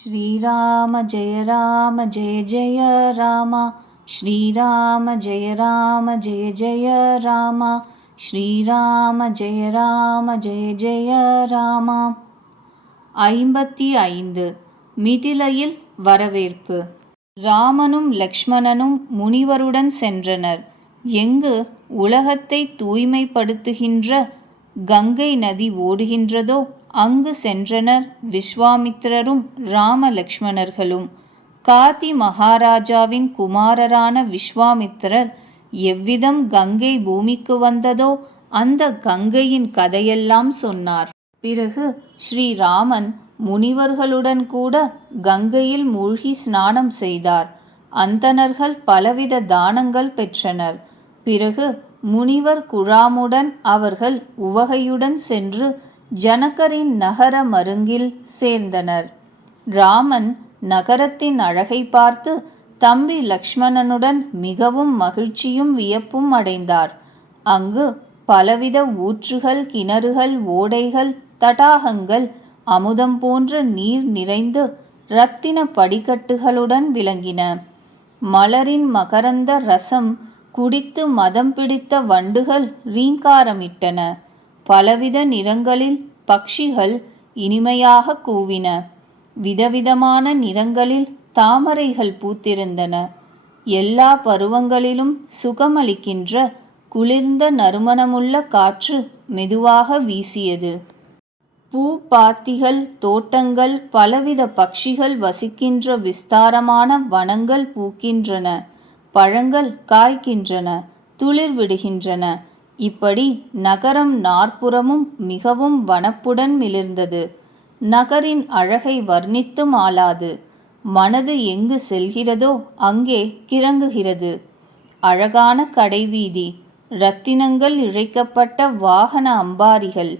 श्रीराम जय राम जय जय राम श्रीराम जय राम जय जय राम श्रीराम जय राम जय जय ராம ஐம்பத்தி ஐந்து மிதிலையில் வரவேற்பு ராமனும் லக்ஷ்மணனும் முனிவருடன் சென்றனர் எங்கு உலகத்தை தூய்மைப்படுத்துகின்ற கங்கை நதி ஓடுகின்றதோ அங்கு சென்றனர் விஸ்வாமித்திரரும் ராமலக்ஷ்மணர்களும். காதி மகாராஜாவின் குமாரரான விஸ்வாமித்திரர் எவ்விதம் கங்கை பூமிக்கு வந்ததோ அந்த கங்கையின் கதையெல்லாம் சொன்னார். பிறகு ஸ்ரீராமன் முனிவர்களுடன் கூட கங்கையில் மூழ்கி ஸ்நானம் செய்தார். அந்தணர்கள் பலவித தானங்கள் பெற்றனர். பிறகு முனிவர் குழாமுடன் அவர்கள் உவகையுடன் சென்று ஜனகரின் நகர மருங்கில் சேர்ந்தனர். ராமன் நகரத்தின் அழகை பார்த்து தம்பி லக்ஷ்மணனுடன் மிகவும் மகிழ்ச்சியும் வியப்பும் அடைந்தார். அங்கு பலவித ஊற்றுகள் கிணறுகள் ஓடைகள் தடாகங்கள் அமுதம் போன்ற நீர் நிறைந்து இரத்தின படிக்கட்டுகளுடன் விளங்கின. மலரின் மகரந்த ரசம் குடித்து மதம் பிடித்த வண்டுகள் ரீங்காரமிட்டன. பலவித நிறங்களில் பக்ஷிகள் இனிமையாக கூவின. விதவிதமான நிறங்களில் தாமரைகள் பூத்திருந்தன. எல்லா பருவங்களிலும் சுகமளிக்கின்ற குளிர்ந்த நறுமணமுள்ள காற்று மெதுவாக வீசியது. பூ பாத்திகள் தோட்டங்கள் பலவித பட்சிகள் வசிக்கின்ற விஸ்தாரமான வனங்கள் பூக்கின்றன. பழங்கள் காய்க்கின்றன. துளிர் விடுகின்றன. இப்படி நகரம் நாற்புறமும் மிகவும் வனப்புடன் மிளிர்ந்தது. நகரின் அழகை வர்ணித்தும் ஆளாது. மனது எங்கு செல்கிறதோ அங்கே கிறங்குகிறது. அழகான கடைவீதி இரத்தினங்கள் இழைக்கப்பட்ட வாகன அம்பாரிகள்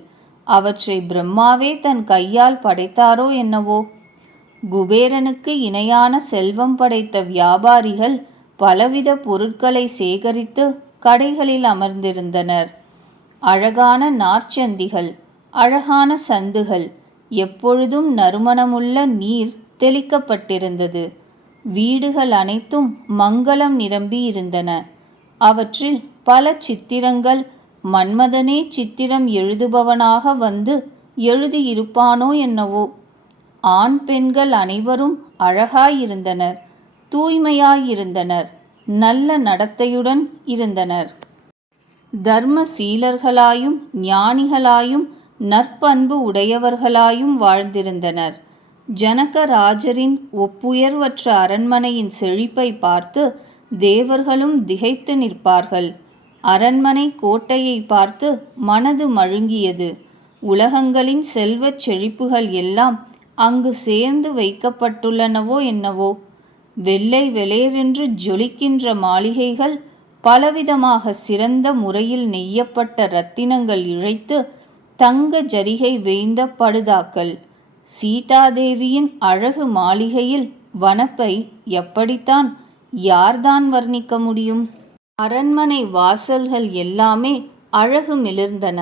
அவற்றை பிரம்மாவே தன் கையால் படைத்தாரோ என்னவோ? குபேரனுக்கு இணையான செல்வம் படைத்த வியாபாரிகள் பலவித பொருட்களை சேகரித்து கடைகளில் அமர்ந்திருந்தனர். அழகான நார்ச்சந்திகள் அழகான சந்துகள் எப்பொழுதும் நறுமணமுள்ள நீர் தெளிக்கப்பட்டிருந்தது. வீடுகள் அனைத்தும் மங்களம் நிரம்பி இருந்தன. அவற்றில் பல சித்திரங்கள் மன்மதனே சித்திரம் எழுதுபவனாக வந்து எழுதியிருப்பானோ என்னவோ. ஆண் பெண்கள் அனைவரும் அழகாயிருந்தனர் தூய்மையாயிருந்தனர். நல்ல நடத்தையுடன் இருந்தனர். தர்மசீலர்களாயும் ஞானிகளாயும் நற்பண்பு உடையவர்களாயும் வாழ்ந்திருந்தனர். ஜனகராஜரின் ஒப்புயர்வற்ற அரண்மனையின் செழிப்பை பார்த்து தேவர்களும் திகைத்து நிற்பார்கள். அரண்மனை கோட்டையை பார்த்து மனது மழுங்கியது. உலகங்களின் செல்வச் செழிப்புகள் எல்லாம் அங்கு சேர்ந்து வைக்கப்பட்டுள்ளனவோ என்னவோ வெள்ளை வெளேரென்று ஜொலிக்கின்ற மாளிகைகள் பலவிதமாக சிறந்த முறையில் நெய்யப்பட்ட இரத்தினங்கள் இழைத்து தங்க ஜரிகை வேய்ந்த படுதாக்கள். சீதாதேவியின் அழகு மாளிகையில் வனப்பை எப்படித்தான் யார்தான் வர்ணிக்க முடியும்? அரண்மனை வாசல்கள் எல்லாமே அழகு மிளிர்ந்தன.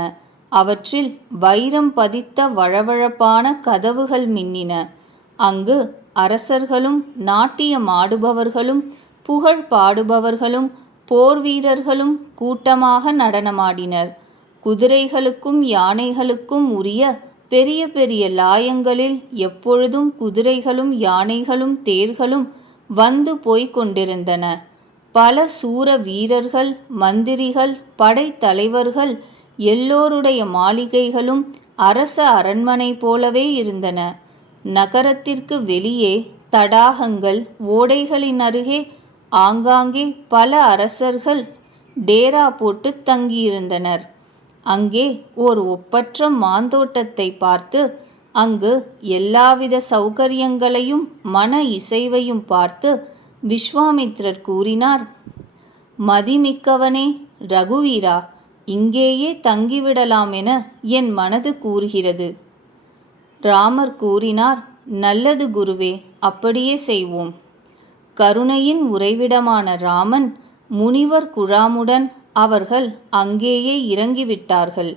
அவற்றில் வைரம் பதித்த வழவழப்பான கதவுகள் மின்னின. அங்கு அரசர்களும் நாட்டியம் ஆடுபவர்களும் புகழ் பாடுபவர்களும் போர் வீரர்களும் கூட்டமாக நடனமாடினர். குதிரைகளுக்கும் யானைகளுக்கும் உரிய பெரிய பெரிய லாயங்களில் எப்பொழுதும் குதிரைகளும் யானைகளும் தேர்களும் வந்து போய்க் கொண்டிருந்தன. பல சூர வீரர்கள் மந்திரிகள் படைத்தலைவர்கள் எல்லோருடைய மாளிகைகளும் அரச அரண்மனை போலவே இருந்தன. நகரத்திற்கு வெளியே தடாகங்கள் ஓடைகளின் அருகே ஆங்காங்கே பல அரசர்கள் டேரா போட்டு தங்கியிருந்தனர். அங்கே ஓர் ஒப்பற்ற மாந்தோட்டத்தை பார்த்து அங்கு எல்லாவித சௌகரியங்களையும் மன இசைவையும் பார்த்து விஸ்வாமித்ரர் கூறினார் மதிமிக்கவனே ரகுவீரா இங்கேயே தங்கிவிடலாம் என என் மனது கூறுகிறது. ராமர் கூறினார் நல்லது குருவே அப்படியே செய்வோம். கருணையின் உறைவிடமான ராமன் முனிவர் குழாமுடன் அவர்கள் அங்கேயே இறங்கிவிட்டார்கள்.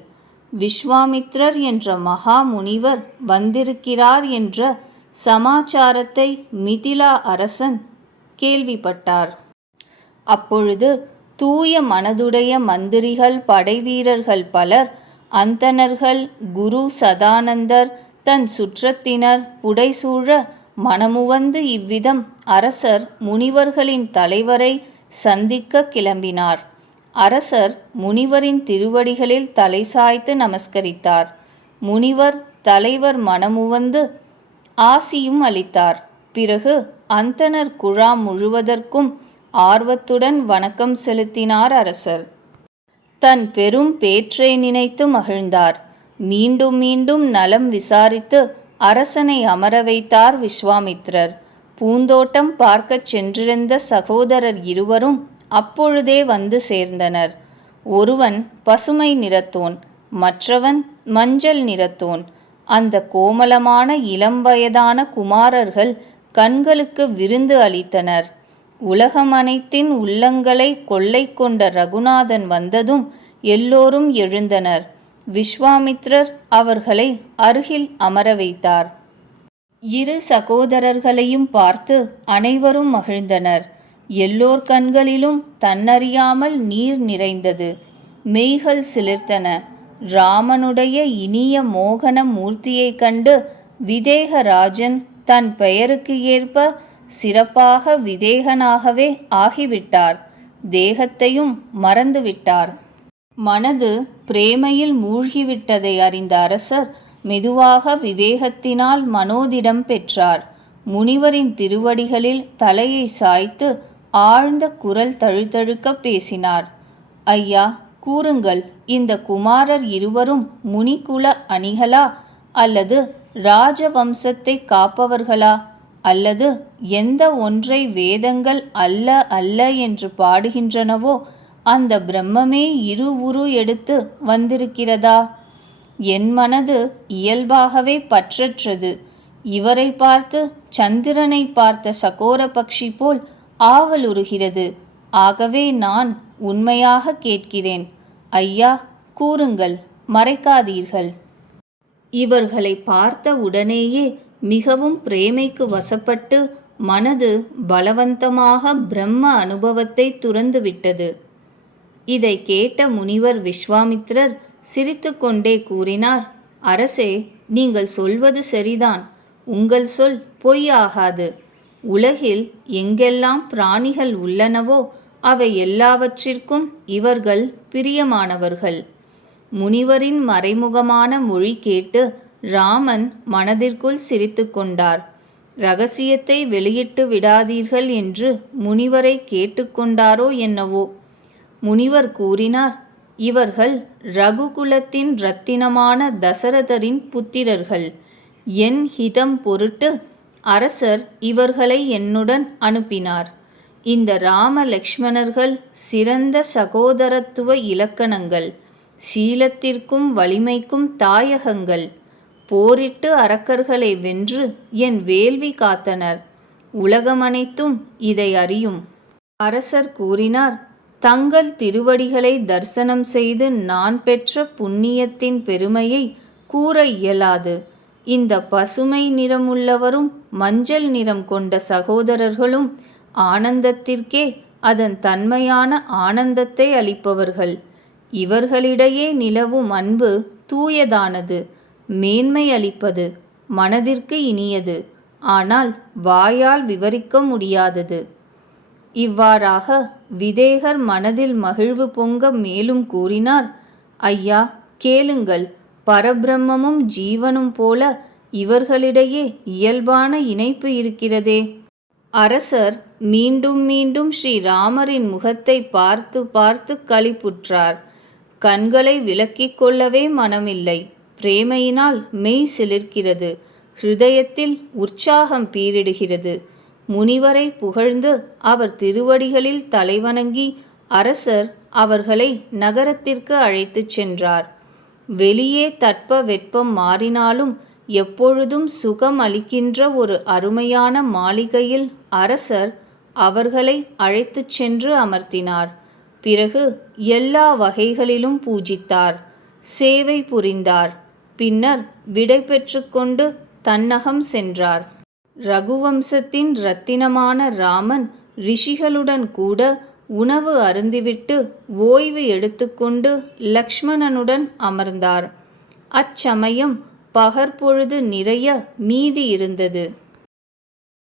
விஸ்வாமித்ரர் என்ற மகா முனிவர் வந்திருக்கிறார் என்ற சமாச்சாரத்தை மிதிலா அரசன் கேள்விப்பட்டார். அப்பொழுது தூய மனதுடைய மந்திரிகள் படைவீரர்கள் பலர் அந்தணர்கள் குரு சதானந்தர் தன் சுற்றத்தினர் புடைசூழ மனமுவந்து இவ்விதம் அரசர் முனிவர்களின் தலைவரை சந்திக்க கிளம்பினார். அரசர் முனிவரின் திருவடிகளில் தலை சாய்த்து நமஸ்கரித்தார். முனிவர் தலைவர் மனமுவந்து ஆசியும் அளித்தார். பிறகு அந்தணர் குழாம் முழுவதற்கும் ஆர்வத்துடன் வணக்கம் செலுத்தினார் அரசர். தன் பெரும் பேற்றை நினைத்து மகிழ்ந்தார். மீண்டும் மீண்டும் நலம் விசாரித்து அரசனை அமர வைத்தார் விஸ்வாமித்ரர். பூந்தோட்டம் பார்க்கச் சென்றிருந்த சகோதரர் இருவரும் அப்பொழுதே வந்து சேர்ந்தனர். ஒருவன் பசுமை நிறத்தோன் மற்றவன் மஞ்சள் நிறத்தோன். அந்த கோமலமான இளம் வயதான குமாரர்கள் கண்களுக்கு விருந்து அளித்தனர். உலகம் அனைத்தின் உள்ளங்களை கொள்ளை கொண்ட ரகுநாதன் வந்ததும் எல்லோரும் எழுந்தனர். விஸ்வாமித்ரர் அவர்களை அருகில் அமர வைத்தார். இரு சகோதரர்களையும் பார்த்து அனைவரும் மகிழ்ந்தனர். எல்லோர் கண்களிலும் தன்னறியாமல் நீர் நிறைந்தது. மெய்கள் சிலிர்த்தன. ராமனுடைய இனிய மோகன மூர்த்தியைக் கண்டு விதேகராஜன் தன் பெயருக்கு ஏற்ப சிறப்பாக விதேகனாகவே ஆகிவிட்டார். தேகத்தையும் மறந்துவிட்டார். மனது பிரேமையில் மூழ்கிவிட்டதை அறிந்த அரசர் மெதுவாக விவேகத்தினால் மனோதிடம் பெற்றார். முனிவரின் திருவடிகளில் தலையை சாய்த்து ஆழ்ந்த குரல் தழுத்தழுக்க பேசினார். ஐயா கூறுங்கள் இந்த குமாரர் இருவரும் முனிகுல அணிகளா? அல்லது ராஜவம்சத்தை காப்பவர்களா? அல்லது எந்த ஒன்றை வேதங்கள் அல்ல அல்ல என்று பாடுகின்றனவோ? அந்த பிரம்மமே இரு உரு எடுத்து வந்திருக்கிறதா? என் மனது இயல்பாகவே பற்றற்றது. இவரை பார்த்து சந்திரனை பார்த்த சகோர பக்ஷி போல் ஆவலுறுகிறது ஆகவே நான் உண்மையாக கேட்கிறேன். ஐயா கூறுங்கள் மறைக்காதீர்கள். இவர்களை பார்த்த உடனேயே மிகவும் பிரேமைக்கு வசப்பட்டு மனது பலவந்தமாக பிரம்ம அனுபவத்தை துறந்துவிட்டது. இதை கேட்ட முனிவர் விஸ்வாமித்ரர் சிரித்துக்கொண்டே கூறினார் அரசே நீங்கள் சொல்வது சரிதான். உங்கள் சொல் பொய்யாகாது உலகில் எங்கெல்லாம் பிராணிகள் உள்ளனவோ அவை எல்லாவற்றிற்கும் இவர்கள் பிரியமானவர்கள் முனிவரின் மறைமுகமான மொழி கேட்டு ராமன் மனதிற்குள் சிரித்து கொண்டார் ரகசியத்தை வெளியிட்டு விடாதீர்கள் என்று முனிவரை கேட்டுக்கொண்டாரோ என்னவோ? முனிவர் கூறினார் இவர்கள் ரகுகுலத்தின் இரத்தினமான தசரதரின் புத்திரர்கள். என் ஹிதம் பொருட்டு அரசர் இவர்களை என்னுடன் அனுப்பினார். இந்த ராம லக்ஷ்மணர்கள் சிறந்த சகோதரத்துவ இலக்கணங்கள். சீலத்திற்கும் வலிமைக்கும் தாயகங்கள். போரிட்டு அரக்கர்களை வென்று என் வேள்வி காத்தனர். உலகமனைத்தும் இதை அறியும். அரசர் கூறினார் தங்கள் திருவடிகளை தரிசனம் செய்து நான் பெற்ற புண்ணியத்தின் பெருமையை கூற இயலாது. இந்த பசுமை நிறமுள்ளவரும் மஞ்சள் நிறம் கொண்ட சகோதரர்களும் ஆனந்தத்திற்கே அதன் தன்மையான ஆனந்தத்தை அளிப்பவர்கள். இவர்களிடையே நிலவும் அன்பு தூயதானது. மேன்மை அளிப்பது மனதிற்கு இனியது. ஆனால் வாயால் விவரிக்க முடியாதது. இவ்வாறாக விதேகர் மனதில் மகிழ்வு பொங்க மேலும் கூறினார். ஐயா கேளுங்கள். பரபிரம்மமும் ஜீவனும் போல இவர்களிடையே இயல்பான இணைப்பு இருக்கிறதே. அரசர் மீண்டும் மீண்டும் ஸ்ரீராமரின் முகத்தை பார்த்து பார்த்து களிப்புற்றார். கண்களை விலக்கிக் கொள்ளவே மனமில்லை. பிரேமையினால் மெய் சிலிர்க்கிறது. ஹிருதயத்தில் உற்சாகம் பீரிடுகிறது. முனிவரை புகழ்ந்து அவர் திருவடிகளில் தலைவணங்கி அரசர் அவர்களை நகரத்திற்கு அழைத்துச் சென்றார். வெளியே தட்ப வெப்பம் மாறினாலும் எப்பொழுதும் சுகம் அளிக்கின்ற ஒரு அருமையான மாளிகையில் அரசர் அவர்களை அழைத்துச் சென்று அமர்த்தினார். பிறகு எல்லா வகைகளிலும் பூஜித்தார். சேவை புரிந்தார். பின்னர் விடை பெற்று கொண்டு தன்னகம் சென்றார். ரகுவம்சத்தின் ரத்தினமான ராமன் ரிஷிகளுடன் கூட உணவு அருந்திவிட்டு ஓய்வு எடுத்துக்கொண்டு லக்ஷ்மணனுடன் அமர்ந்தார். அச்சமயம் பகற்பொழுது நிறைய மீதி இருந்தது.